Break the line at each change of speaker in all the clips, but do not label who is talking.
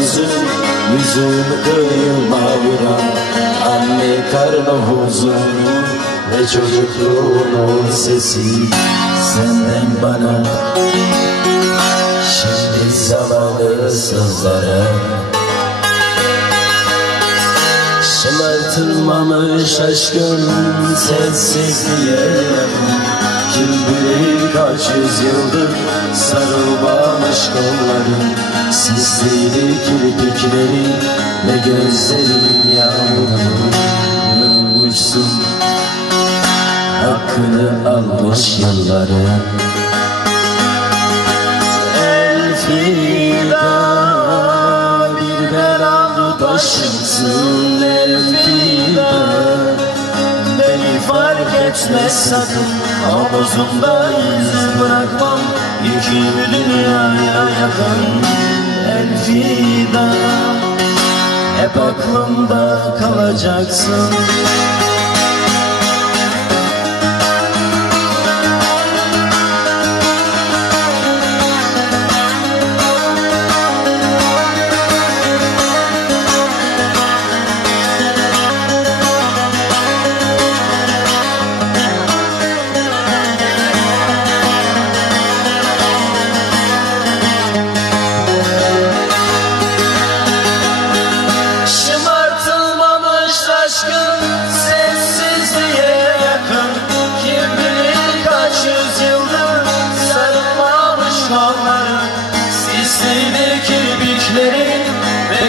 yüzüm Yüzüm kıyıma vuran Anne karnı huzuru Ve çocukluğunun sesi. Senden bana Şimdi zamanı sızlara Şımartılmamış aşkın sessizliğe Kim bilir kaç yüzyıldır sarılmamış kolların Sisliydi kirpikleri ve gözlerin yağmurunu Yorulmuşsun hakkını almış yılların El fida bir belalı başımsın etmez sakın. Omuzumda iz bırakmam. Yükümü dünyaya yakın El fida Hep aklımda kalacaksın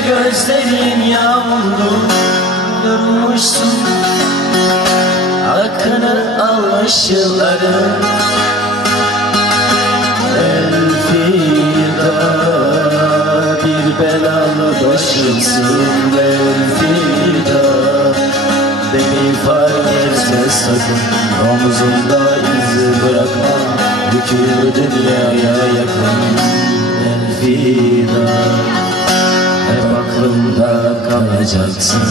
gözlerin yağmurlu Yorulmuşsun hakkını almış yılların El fida bir belalı başımsın. El fida Beni fark etmez sakın. Omzumda izi bırakma Yükümü dünyaya yakın. El fida Hep aklımda kalacaksın.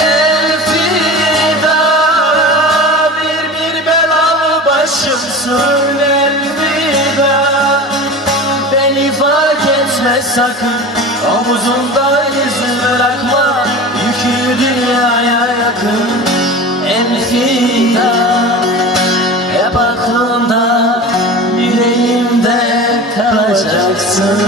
El fida bir bir belalı başımsın El fida Beni fark etmez sakın Omuzumda iz bırakma Yükü dünyaya yakın. El fida Hep aklımda Yüreğimde kalacaksın